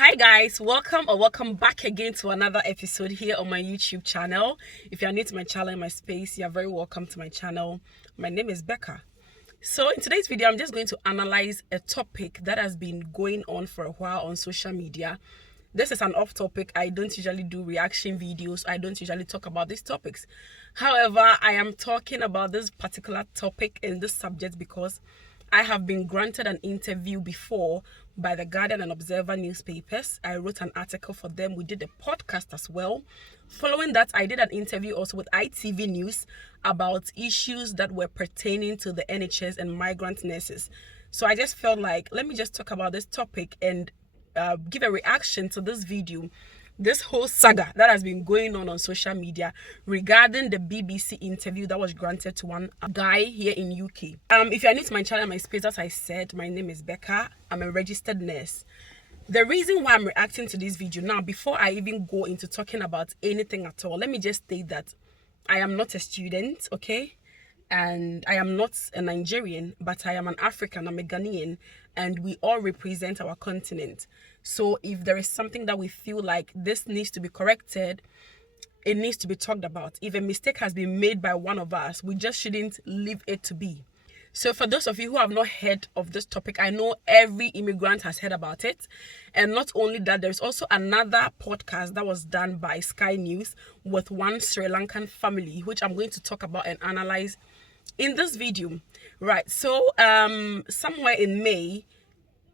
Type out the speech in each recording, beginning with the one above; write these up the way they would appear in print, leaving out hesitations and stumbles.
Hi guys, welcome back again to another episode here on my YouTube channel. If you're new to my channel in my space, you're very welcome to my channel. My name is Becca. So in today's video, I'm just going to analyze a topic that has been going on for a while on social media. This is an off topic. I don't usually do reaction videos. I don't usually talk about these topics. However, I am talking about this particular topic and this subject because I have been granted an interview before by the Guardian and Observer newspapers. I wrote an article for them. We did a podcast as well. Following that, I did an interview also with ITV News about issues that were pertaining to the NHS and migrant nurses. So I just felt like, let me just talk about this topic and give a reaction to this video, this whole saga that has been going on social media regarding the BBC interview that was granted to one guy here in UK. If you're new to my channel, my space, as I said, my name is Becca. I'm a registered nurse. The reason why I'm reacting to this video now, before I even go into talking about anything at all, let me just state that I am not a student, okay? And I am not a Nigerian, but I am an African, I'm a Ghanaian, and we all represent our continent. So if there is something that we feel like this needs to be corrected, it needs to be talked about. If a mistake has been made by one of us, we just shouldn't leave it to be. So for those of you who have not heard of this topic, I know every immigrant has heard about it. And not only that, there's also another podcast that was done by Sky News with one Sri Lankan family, which I'm going to talk about and analyze in this video. Right, so somewhere in May,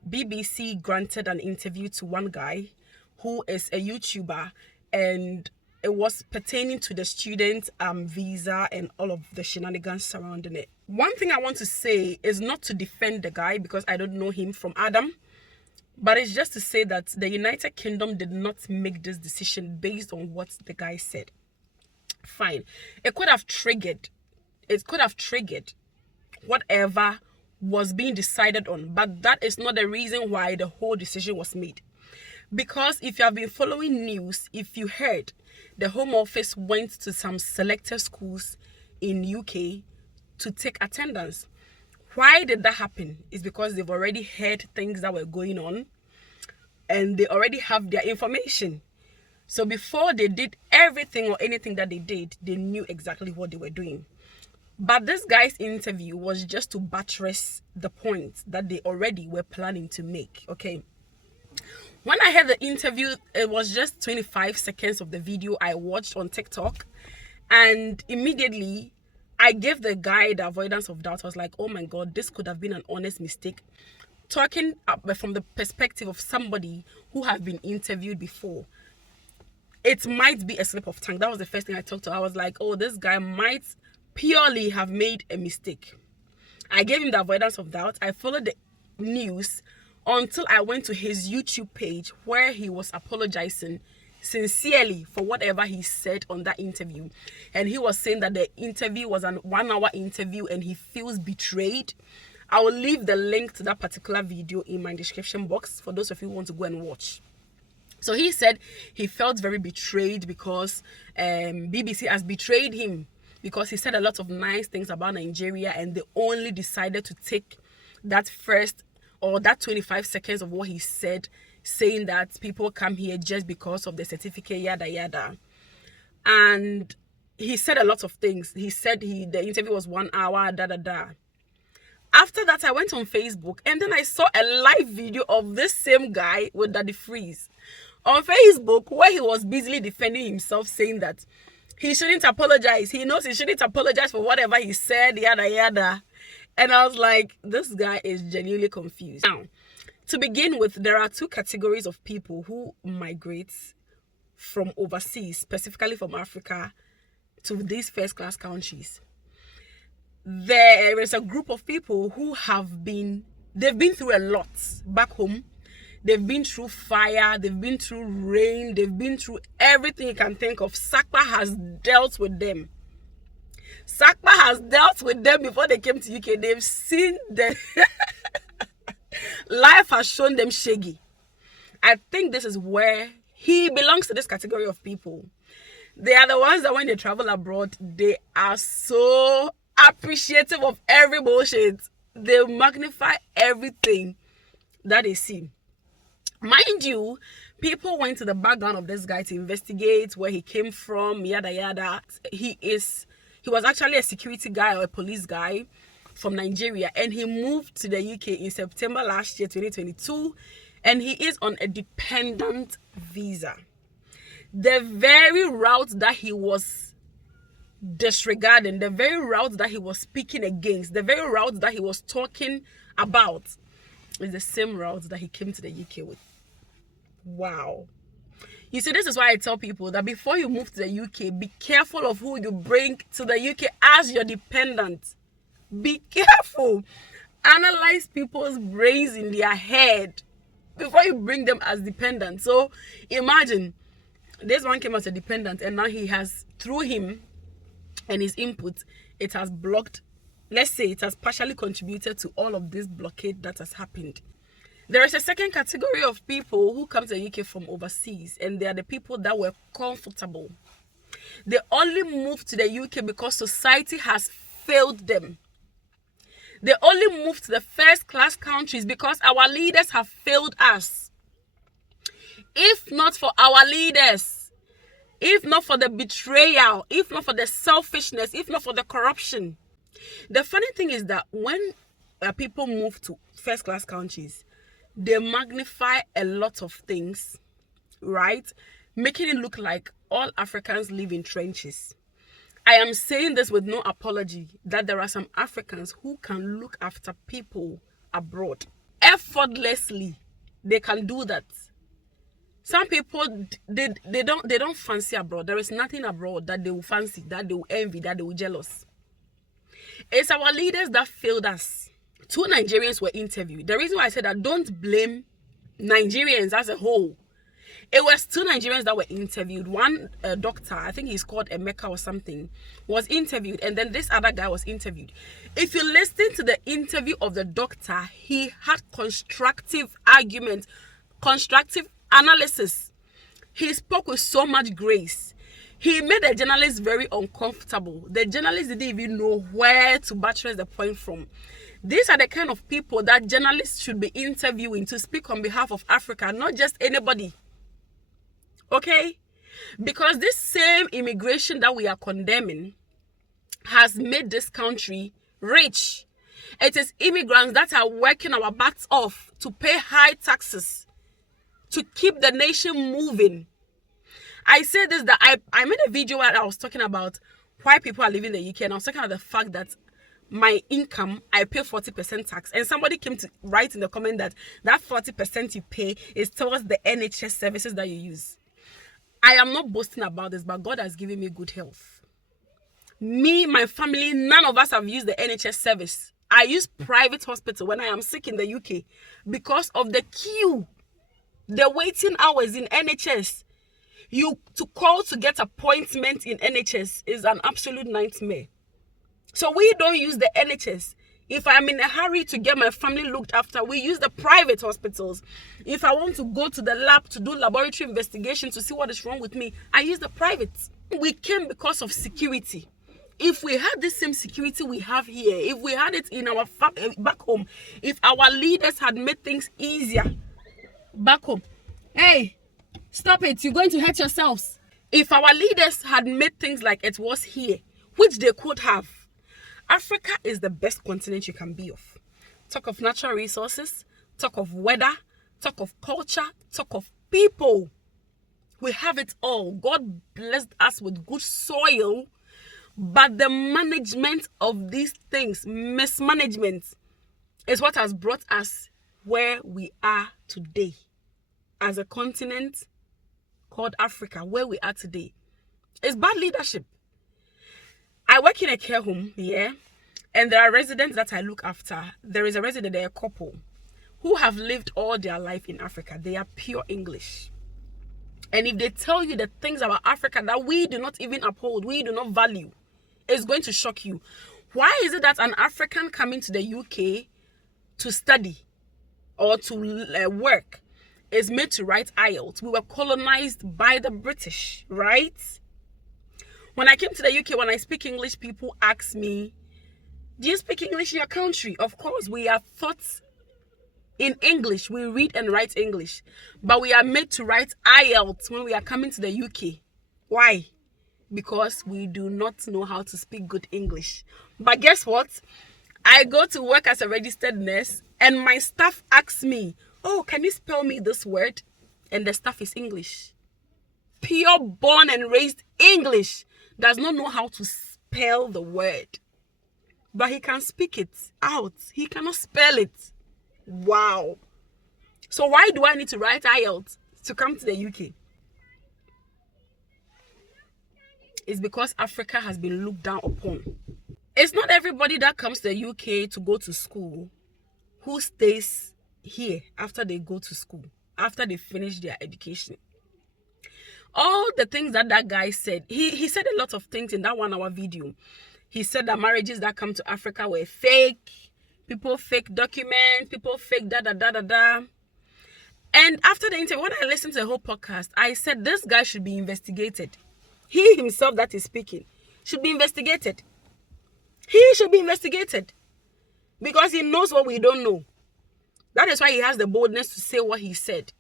BBC granted an interview to one guy who is a YouTuber, and it was pertaining to the student visa and all of the shenanigans surrounding it. One thing I want to say is not to defend the guy because I don't know him from Adam, but it's just to say that the United Kingdom did not make this decision based on what the guy said. Fine, it could have triggered whatever was being decided on, but that is not the reason why the whole decision was made. Because if you have been following news, if you heard, the Home Office went to some selected schools in UK to take attendance. Why did that happen? It's because they've already heard things that were going on and they already have their information. So before they did everything or anything that they did, they knew exactly what they were doing. But this guy's interview was just to buttress the point that they already were planning to make, okay? When I heard the interview, it was just 25 seconds of the video I watched on TikTok. And immediately, I gave the guy the avoidance of doubt. I was like, oh my God, this could have been an honest mistake. Talking from the perspective of somebody who have been interviewed before, it might be a slip of tongue. That was the first thing I talked to. I was like, oh, this guy might purely have made a mistake. I gave him the avoidance of doubt. I followed the news until I went to his YouTube page where he was apologizing sincerely for whatever he said on that interview. And he was saying that the interview was an 1-hour interview and he feels betrayed. I will leave the link to that particular video in my description box for those of you who want to go and watch. So he said he felt very betrayed because BBC has betrayed him, because he said a lot of nice things about Nigeria and they only decided to take that first or that 25 seconds of what he said, saying that people come here just because of the certificate, yada yada. And he said a lot of things. He said the interview was 1 hour, da da da. After that, I went on Facebook and then I saw a live video of this same guy with Daddy Freeze on Facebook where he was busily defending himself, saying that he shouldn't apologize. He knows he shouldn't apologize for whatever he said, yada, yada. And I was like, this guy is genuinely confused. Now, to begin with, there are two categories of people who migrate from overseas, specifically from Africa, to these first-class countries. There is a group of people who they've been through a lot back home. They've been through fire, they've been through rain, they've been through everything you can think of. SACPA has dealt with them. SACPA has dealt with them before they came to UK. They've seen the life has shown them shaggy. I think this is where he belongs to, this category of people. They are the ones that when they travel abroad, they are so appreciative of every bullshit. They magnify everything that they see. Mind you, people went to the background of this guy to investigate where he came from, yada yada. He was actually a security guy or a police guy from Nigeria, and he moved to the UK in September last year, 2022, and he is on a dependent visa. The very route that he was disregarding, the very route that he was speaking against, the very route that he was talking about is the same route that he came to the UK with. Wow. You see, this is why I tell people that before you move to the UK, be careful of who you bring to the UK as your dependent. Be careful. Analyze people's brains in their head before you bring them as dependents. So imagine this one came as a dependent, and now he has, through him and his input, it has blocked, let's say it has partially contributed to all of this blockade that has happened. There is a second category of people who come to the UK from overseas, and they are the people that were comfortable. They only moved to the UK because society has failed them. They only moved to the first class countries because our leaders have failed us. If not for our leaders, if not for the betrayal, if not for the selfishness, if not for the corruption. The funny thing is that when people move to first class countries, they magnify a lot of things, right? Making it look like all Africans live in trenches. I am saying this with no apology that there are some Africans who can look after people abroad effortlessly. They can do that. Some people, they don't fancy abroad. There is nothing abroad that they will fancy, that they will envy, that they will jealous. It's our leaders that failed us. 2 Nigerians were interviewed. The reason why I said that, don't blame Nigerians as a whole. It was 2 Nigerians that were interviewed. One doctor, I think he's called Emeka or something, was interviewed, and then this other guy was interviewed. If you listen to the interview of the doctor, he had constructive argument, constructive analysis. He spoke with so much grace. He made the journalist very uncomfortable. The journalist didn't even know where to buttress the point from. These are the kind of people that journalists should be interviewing to speak on behalf of Africa, not just anybody. Okay? Because this same immigration that we are condemning has made this country rich. It is immigrants that are working our backs off to pay high taxes to keep the nation moving. I said this, that I made a video where I was talking about why people are leaving the UK, and I was talking about the fact that my income, I pay 40% tax, and somebody came to write in the comment that 40% you pay is towards the NHS services that you use. I am not boasting about this, but God has given me good health. Me, my family, none of us have used the NHS service. I use private hospital when I am sick in the UK because of the queue, the waiting hours in NHS. You to call to get appointment in NHS is an absolute nightmare. So we don't use the NHS. If I'm in a hurry to get my family looked after, we use the private hospitals. If I want to go to the lab to do laboratory investigation to see what is wrong with me, I use the private. We came because of security. If we had the same security we have here, if we had it in our back home, if our leaders had made things easier back home, hey, stop it, you're going to hurt yourselves. If our leaders had made things like it was here, which they could have, Africa is the best continent you can be of. Talk of natural resources, talk of weather, talk of culture, talk of people. We have it all. God blessed us with good soil, but the management of these things, mismanagement, is what has brought us where we are today. As a continent called Africa, where we are today, it's bad leadership. I work in a care home, yeah, and there are residents that I look after. There is a resident, they're a couple who have lived all their life in Africa. They are pure English. And if they tell you the things about Africa that we do not even uphold, we do not value, it's going to shock you. Why is it that an African coming to the UK to study or to work is made to write IELTS? We were colonized by the British, right? When I came to the UK, when I speak English, people ask me, do you speak English in your country? Of course, we are taught In English, we read and write English, but we are made to write IELTS when we are coming to the UK. Why? Because we do not know how to speak good English. But guess what? I go to work as a registered nurse and my staff asks me, oh, can you spell me this word? And the stuff is English. Pure born and raised English. Does not know how to spell the word. But he can speak it out. He cannot spell it. Wow. So why do I need to write IELTS to come to the UK? It's because Africa has been looked down upon. It's not everybody that comes to the UK to go to school who stays here after they go to school, after they finish their education. All the things that guy said, he said a lot of things in that 1 hour video. He said that marriages that come to Africa were fake, people fake documents, people fake da. And after the interview, when I listened to the whole podcast, I said this guy should be investigated. He himself that is speaking should be investigated. He should be investigated because he knows what we don't know. That is why he has the boldness to say what he said.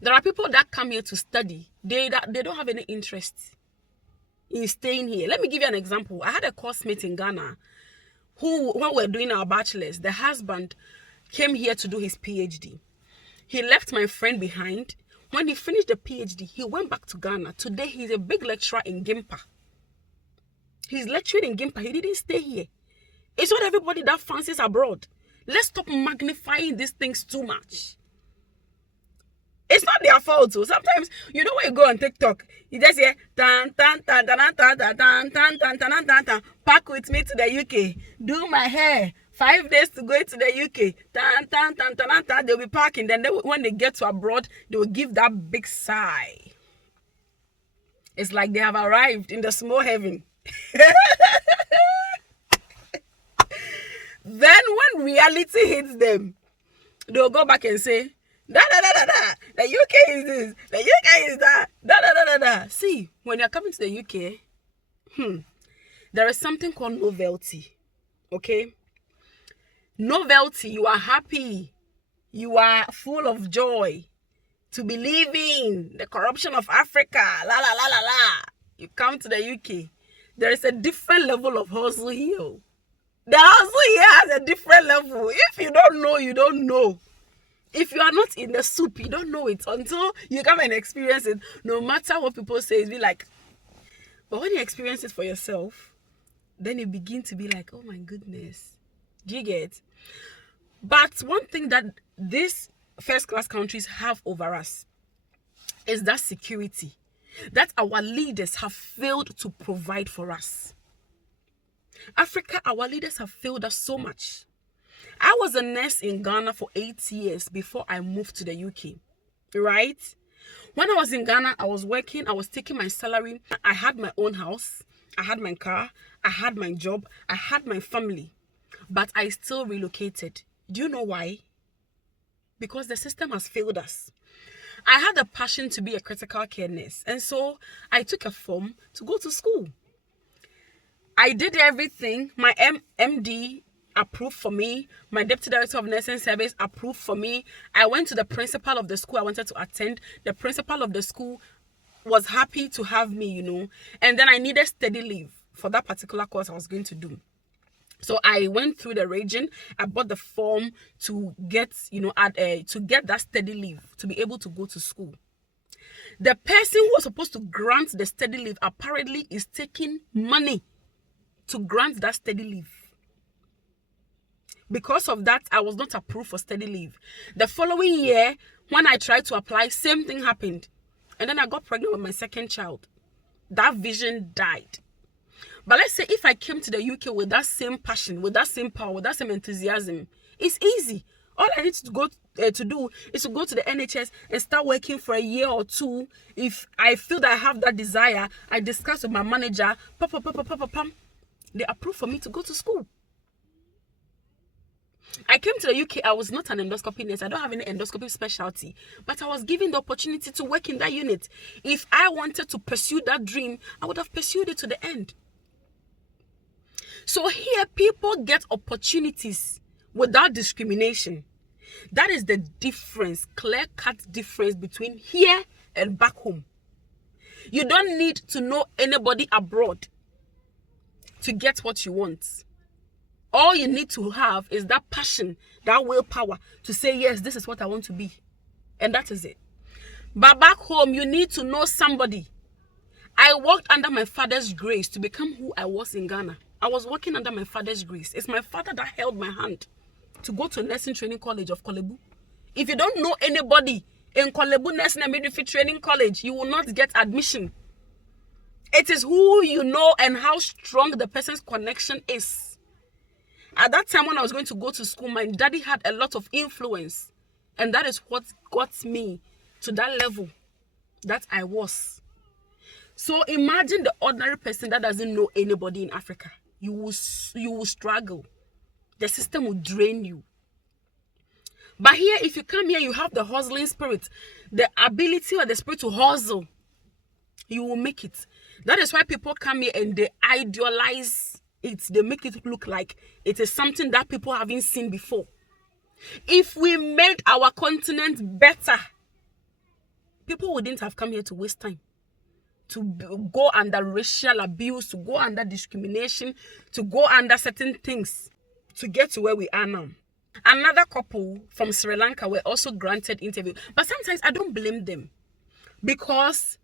There are people that come here to study. They don't have any interest in staying here. Let me give you an example. I had a course mate in Ghana who, when we were doing our bachelor's, the husband came here to do his PhD. He left my friend behind. When he finished the PhD, he went back to Ghana. Today, he's a big lecturer in Gimpa. He's lecturing in Gimpa. He didn't stay here. It's not everybody that fancies abroad. Let's stop magnifying these things too much. It's not their fault. So sometimes, you know, when you go on TikTok, you just hear, tan, tan, tan, tan, tan, tan, tan, tan, tan, tan, tan, tan, tan, pack with me to the UK. Do my hair. 5 days to go to the UK. Tan, tan, tan, tan, tan, they'll be packing. Then when they get to abroad, they will give that big sigh. It's like they have arrived in the small heaven. Then when reality hits them, they'll go back and say, da da da da da, the UK is this, the UK is that, da da da da da. See, when you're coming to the UK, there is something called novelty. Okay? Novelty, you are happy, you are full of joy to be leaving the corruption of Africa, la la la la la. You come to the UK, there is a different level of hustle here. The hustle here has a different level. If you don't know, you don't know. If you are not in the soup, you don't know it until you come and experience it. No matter what people say, it's be like, but when you experience it for yourself, then you begin to be like, oh my goodness. Do you get? But one thing that these first-class countries have over us is that security that our leaders have failed to provide for us. Africa, our leaders have failed us so much. I was a nurse in Ghana for 8 years before I moved to the UK, right? When I was in Ghana, I was working, I was taking my salary. I had my own house, I had my car, I had my job, I had my family, but I still relocated. Do you know why? Because the system has failed us. I had a passion to be a critical care nurse, and so I took a form to go to school. I did everything. My MD approved for me. My deputy director of nursing service approved for me. I went to the principal of the school I wanted to attend. The principal of the school was happy to have me, you know. And then I needed study leave for that particular course I was going to do. So I went through the region. I bought the form to get, you know, to get that study leave to be able to go to school. The person who was supposed to grant the study leave apparently is taking money to grant that study leave. Because of that, I was not approved for study leave. The following year, when I tried to apply, same thing happened. And then I got pregnant with my second child. That vision died. But let's say if I came to the UK with that same passion, with that same power, with that same enthusiasm, it's easy. All I need to go to do is to go to the NHS and start working for a year or two. If I feel that I have that desire, I discuss with my manager, they approve for me to go to school. I came to the UK, I was not an endoscopy nurse. I don't have any endoscopy specialty, but I was given the opportunity to work in that unit. If I wanted to pursue that dream, I would have pursued it to the end. So here, people get opportunities without discrimination. That is the difference, clear-cut difference between here and back home. You don't need to know anybody abroad to get what you want. All you need to have is that passion, that willpower to say, yes, this is what I want to be. And that is it. But back home, you need to know somebody. I worked under my father's grace to become who I was in Ghana. I was working under my father's grace. It's my father that held my hand to go to Nursing Training College of Korle Bu. If you don't know anybody in Korle Bu Nursing and Midwifery Training College, you will not get admission. It is who you know and how strong the person's connection is. At that time when I was going to go to school, my daddy had a lot of influence. And that is what got me to that level that I was. So imagine the ordinary person that doesn't know anybody in Africa. You will struggle. The system will drain you. But here, if you come here, you have the hustling spirit, the ability or the spirit to hustle. You will make it. That is why people come here and they idealize it. They make it look like it is something that people haven't seen before. If we made our continent better, people wouldn't have come here to waste time, to go under racial abuse, to go under discrimination, to go under certain things to get to where we are now. Another couple from Sri Lanka were also granted interview. But sometimes I don't blame them, because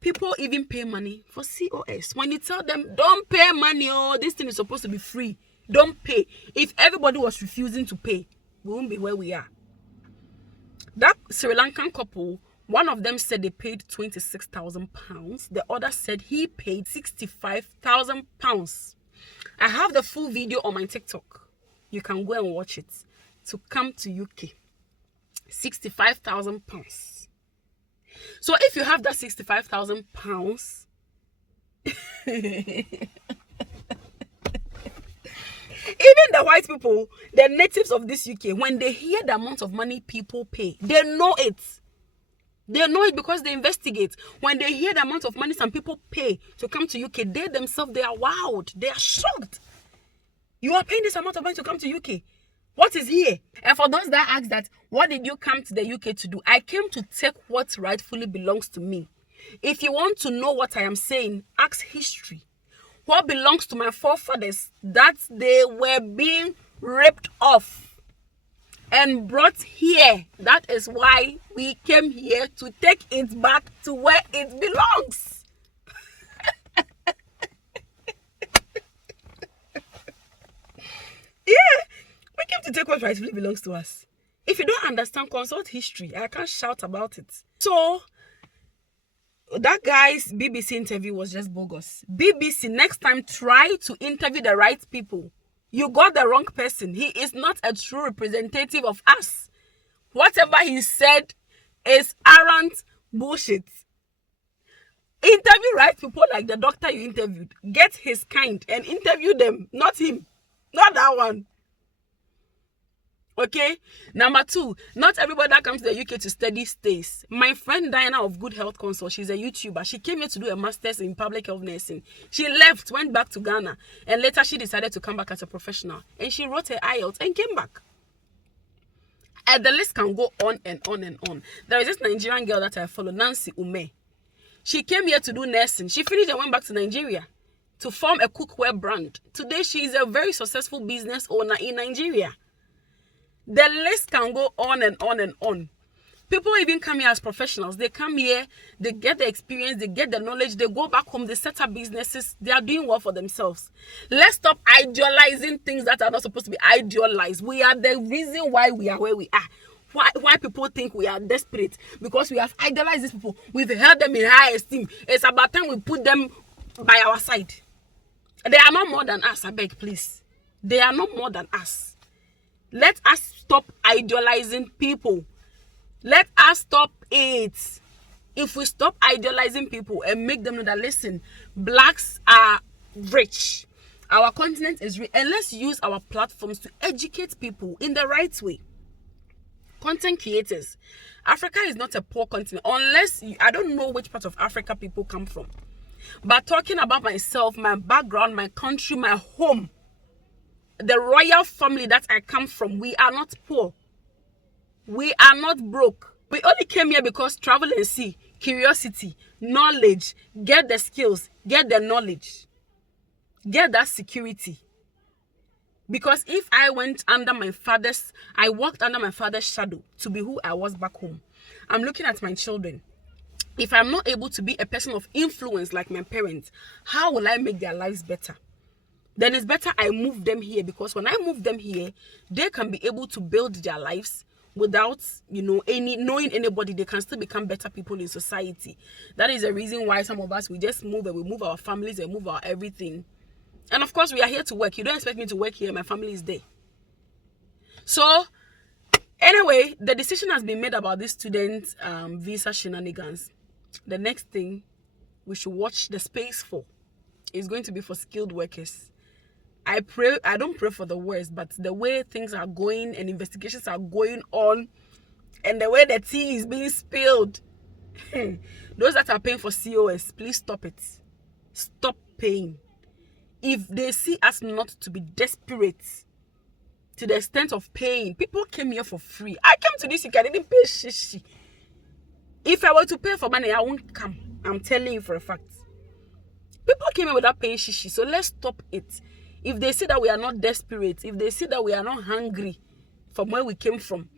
people even pay money for COS. When you tell them, don't pay money, oh, this thing is supposed to be free. Don't pay. If everybody was refusing to pay, we won't be where we are. That Sri Lankan couple, one of them said they paid £26,000. The other said he paid £65,000. I have the full video on my TikTok. You can go and watch it. To come to UK. £65,000. So if you have that £65,000, even the white people, the natives of this UK, when they hear the amount of money people pay, they know it. They know it because they investigate. When they hear the amount of money some people pay to come to UK, they themselves, they are wowed. They are shocked. You are paying this amount of money to come to UK. What is here? And for those that ask that, what did you come to the UK to do? I came to take what rightfully belongs to me. If you want to know what I am saying, ask history. What belongs to my forefathers, that they were being ripped off and brought here. That is why we came here, to take it back to where it belongs. Yeah, we came to take what rightfully belongs to us. If you don't understand, consult history. I can't shout about it. So that guy's BBC interview was just bogus. BBC, next time, try to interview the right people. You got the wrong person. He is not a true representative of us. Whatever he said is arrant bullshit. Interview right people like the doctor you interviewed. Get his kind and interview them, not him. Not that one. Okay? Number 2, not everybody that comes to the UK to study stays. My friend Diana of Good Health Consult, she's a YouTuber. She came here to do a master's in public health nursing. She left, went back to Ghana, and later she decided to come back as a professional. And she wrote her IELTS and came back. And the list can go on and on and on. There is this Nigerian girl that I follow, Nancy Ume. She came here to do nursing. She finished and went back to Nigeria to form a cookware brand. Today, she is a very successful business owner in Nigeria. The list can go on and on and on. People even come here as professionals. They come here, they get the experience, they get the knowledge, they go back home, they set up businesses, they are doing well for themselves. Let's stop idealizing things that are not supposed to be idealized. We are the reason why we are where we are. Why people think we are desperate, because we have idolized these people. We've held them in high esteem. It's about time we put them by our side. They are not more than us, I beg, please. They are not more than us. Let us stop idealizing people. Let us stop it. If we stop idealizing people and make them know that, listen, blacks are rich. Our continent is rich. And let's use our platforms to educate people in the right way. Content creators. Africa is not a poor continent. Unless, I don't know which part of Africa people come from. But talking about myself, my background, my country, my home, the royal family that I come from, we are not poor. We are not broke. We only came here because travel and see, curiosity, knowledge, get the skills, get the knowledge, get that security. Because if I walked under my father's shadow to be who I was back home. I'm looking at my children. If I'm not able to be a person of influence like my parents, how will I make their lives better? Then it's better I move them here, because when I move them here, they can be able to build their lives without, knowing anybody. They can still become better people in society. That is the reason why some of us, we just move, and we move our families and move our everything. And of course, we are here to work. You don't expect me to work here. My family is there. So, anyway, the decision has been made about this student visa shenanigans. The next thing we should watch the space for is going to be for skilled workers. I don't pray for the worst, but the way things are going and investigations are going on, and the way the tea is being spilled, those that are paying for COS, please stop it. Stop paying. If they see us not to be desperate to the extent of paying, people came here for free. I came to this UK, I didn't pay shishi. If I were to pay for money, I won't come. I'm telling you for a fact. People came here without paying shishi, so let's stop it. If they see that we are not desperate, if they see that we are not hungry from where we came from,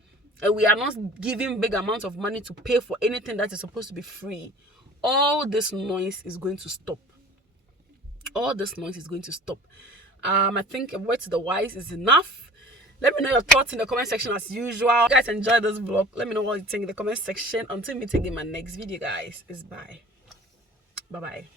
and we are not giving big amounts of money to pay for anything that is supposed to be free, all this noise is going to stop. All this noise is going to stop. I think a word to the wise is enough. Let me know your thoughts in the comment section as usual. If you guys enjoyed this vlog, let me know what you think in the comment section. Until we meet again in my next video, guys. It's bye. Bye-bye.